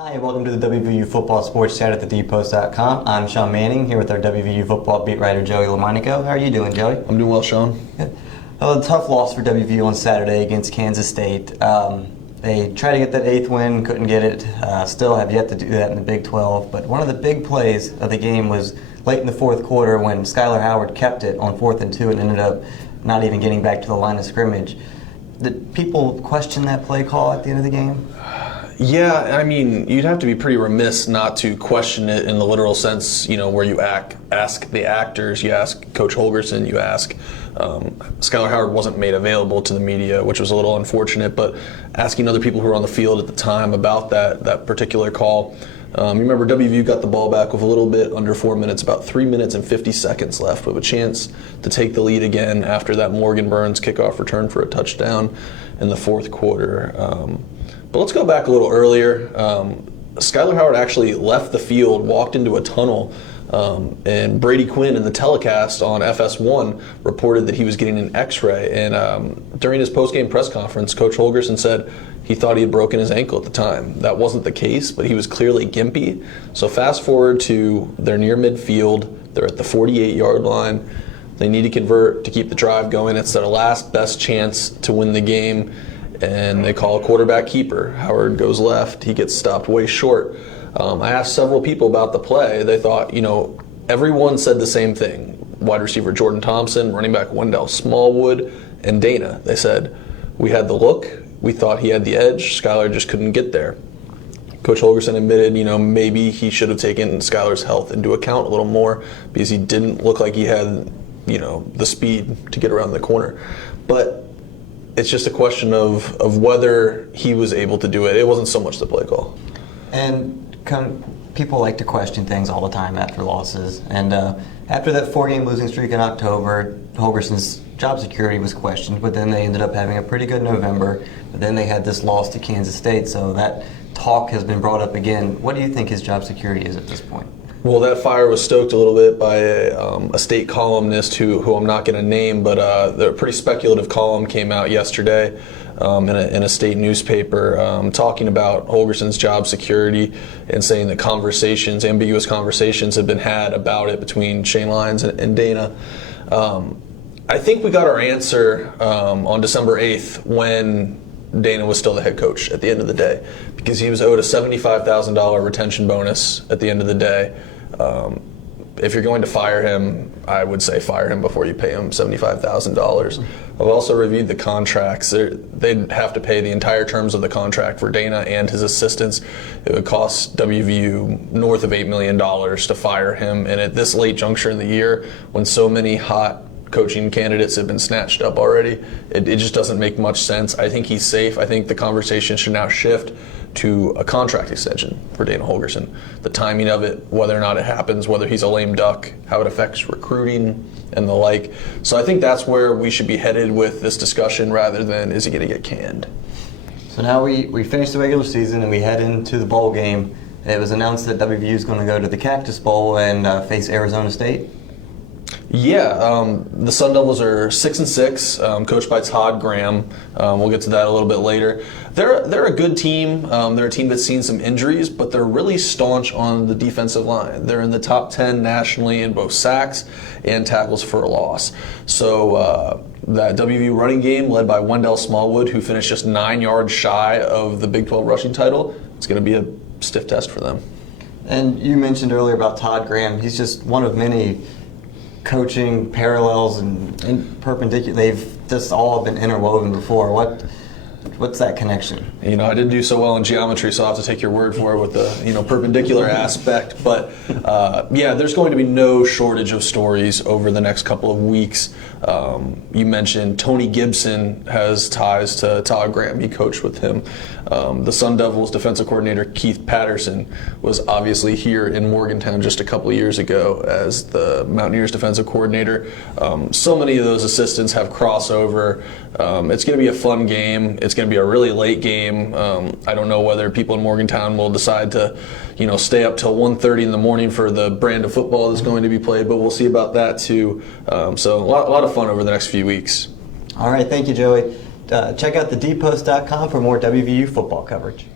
Hi, and welcome to the WVU Football Sports Chat at thedpost.com. I'm Sean Manning, here with our WVU football beat writer, Joey Lamonico. How are you doing, Joey? I'm doing well, Sean. Good. Well, a tough loss for WVU on Saturday against Kansas State. They tried to get that 8th win, couldn't get it. Still have yet to do that in the Big 12. But one of the big plays of the game was late in the fourth quarter when Skylar Howard kept it on 4th and 2 and ended up not even getting back to the line of scrimmage. Did people question that play call at the end of the game? Yeah, I mean, you'd have to be pretty remiss not to question it in the literal sense, where you ask the actors, you ask Coach Holgorsen, you ask Skylar Howard wasn't made available to the media, which was a little unfortunate, but asking other people who were on the field at the time about that particular call. You remember WVU got the ball back with a little bit under 4 minutes, about 3 minutes and 50 seconds left, with a chance to take the lead again after that Morgan Burns kickoff return for a touchdown in the fourth quarter. But let's go back a little earlier. Skylar Howard actually left the field, walked into a tunnel, and Brady Quinn in the telecast on FS1 reported that he was getting an x-ray. And during his post-game press conference, Coach Holgorsen said he thought he had broken his ankle at the time. That wasn't the case, but he was clearly gimpy. So fast forward to they're near midfield. They're at the 48-yard line. They need to convert to keep the drive going. It's their last best chance to win the game. And they call a quarterback keeper. Howard goes left. He gets stopped way short. I asked several people about the play. They thought, everyone said the same thing. Wide receiver Jordan Thompson, running back Wendell Smallwood, and Dana. They said, we had the look. We thought he had the edge. Skylar just couldn't get there. Coach Holgorsen admitted, maybe he should have taken Skylar's health into account a little more because he didn't look like he had, the speed to get around the corner. But it's just a question of whether he was able to do it. It wasn't so much the play call. And people like to question things all the time after losses. And after that 4-game losing streak in October, Holgorsen's job security was questioned, but then they ended up having a pretty good November. But then they had this loss to Kansas State, so that talk has been brought up again. What do you think his job security is at this point? Well, that fire was stoked a little bit by a state columnist who I'm not going to name, but a pretty speculative column came out yesterday in a state newspaper talking about Holgorsen's job security and saying that ambiguous conversations have been had about it between Shane Lyons and Dana. I think we got our answer on December 8th when Dana was still the head coach at the end of the day, because he was owed a $75,000 retention bonus at the end of the day. If you're going to fire him, I would say fire him before you pay him $75,000. I've also reviewed the contracts. They'd have to pay the entire terms of the contract for Dana and his assistants. It would cost WVU north of $8 million to fire him. And at this late juncture in the year, when so many hot coaching candidates have been snatched up already, it just doesn't make much sense. I think he's safe. I think the conversation should now shift to a contract extension for Dana Holgorsen. The timing of it, whether or not it happens, whether he's a lame duck, how it affects recruiting and the like. So I think that's where we should be headed with this discussion rather than is he going to get canned. So now we finish the regular season and we head into the bowl game. It was announced that WVU is going to go to the Cactus Bowl and face Arizona State. Yeah, the Sun Devils are 6-6, coached by Todd Graham. We'll get to that a little bit later. They're a good team. They're a team that's seen some injuries, but they're really staunch on the defensive line. They're in the top 10 nationally in both sacks and tackles for a loss. So that WVU running game led by Wendell Smallwood, who finished just 9 yards shy of the Big 12 rushing title, it's going to be a stiff test for them. And you mentioned earlier about Todd Graham. He's just one of many coaching parallels and perpendicular. They've just all been interwoven before. What's that connection? I didn't do so well in geometry, so I'll have to take your word for it with the perpendicular aspect. But yeah, there's going to be no shortage of stories over the next couple of weeks. You mentioned Tony Gibson has ties to Todd Graham. He coached with him. The Sun Devils defensive coordinator Keith Patterson was obviously here in Morgantown just a couple of years ago as the Mountaineers defensive coordinator. So many of those assistants have crossover. It's going to be a fun game. It's going to be a really late game. I don't know whether people in Morgantown will decide to, stay up till 1:30 in the morning for the brand of football that's going to be played, but we'll see about that too. So a lot of fun over the next few weeks. All right, thank you, Joey. Check out thedpost.com for more WVU football coverage.